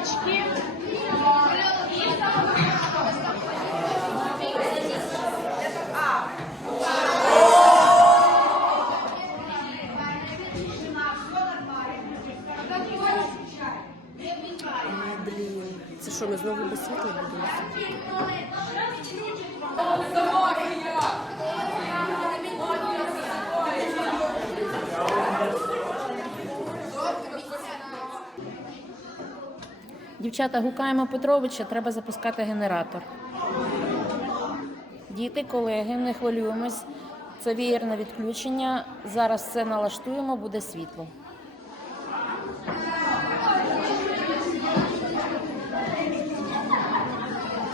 кабачки. Блін, це що ми знову без світла будемо? Дівчата, гукаємо Петровича, треба запускати генератор. Діти, колеги, не хвилюємось. Це вієрне відключення. Зараз все налаштуємо, буде світло.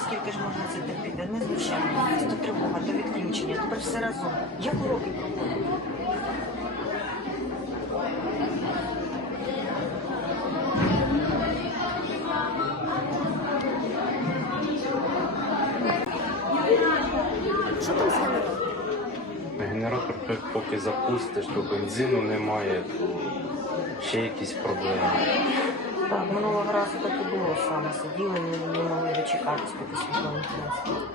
Скільки ж можна це терпіти? Не звичайно. То тривога, то відключення. Тепер все разом. Як уроки проходять? Що там з генератором? Генератор поки запустиш, то бензину немає, то ще якісь проблеми. Так, минулого разу так і було саме. Сиділи, не, не могли дочекатися, поки світло не принесли.